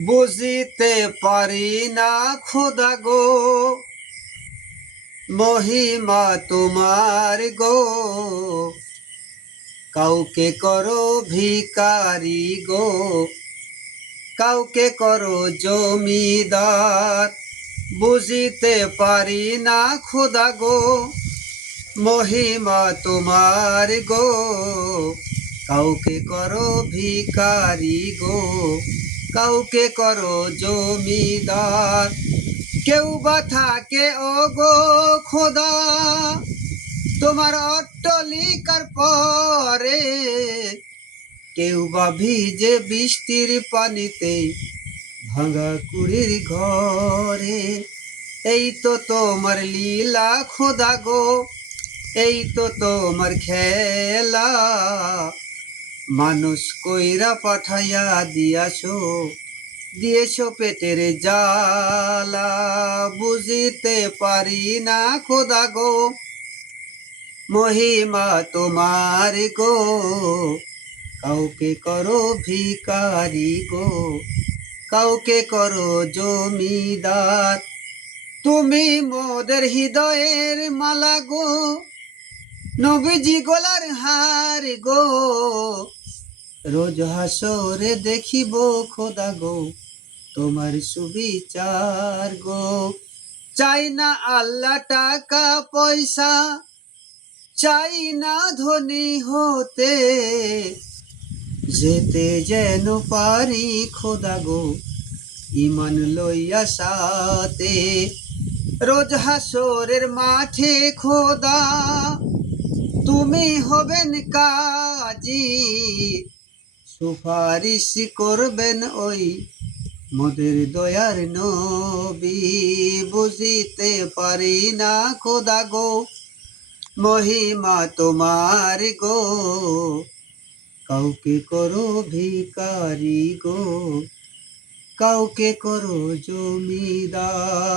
বুঝিতে পারি না খোদা গো, মহিমা তোমার গো। কাউকে করো ভিখারি গো, কাউকে করো জমিদার। বুঝিতে পারি না খোদা গো, মহিমা তোমার গো। কাউকে করো ভিখারি গো, কাউকে করো জমিদার। কেউ বা থাকে ও গো খোদা তোমার অট্টালিকার পরে, কেউ বা ভিজে বৃষ্টির পানিতে ভাঙা কুড়ির ঘরে। এই তো তোমার লীলা খোদা গো, এই তো তোমার খেলা। মানুষ কইরা পাঠাইয়া দিয়েছো পেটের জ্বালা। বুঝিতে পারি না খোদা গো, মহিমা তোমার গো। কাউকে করো ভিখারি গো, কাউকে করো জমিদার। তুমি মোদের হৃদয়ের মালা গো, নবীজি গলার হার গো। রোজ হাসরে দেখিব খোদা গো, তোমার সুবিচার গো। চাই না আল্লাহ টাকা পয়সা, চাই না ধনী হতে, যেতে যেন পারি খোদা গো ইমান লইয়া সাথে। রোজ হাসরের মাঠে খোদা তুমি হবেন কাজী, সুপারিশ করবেন ওই মোদের দয়ার নবী। বুঝিতে পারি না খোদা গো, মহিমা তোমার গো। কাউকে করো ভিখারি গো, কাউকে করো জমিদার।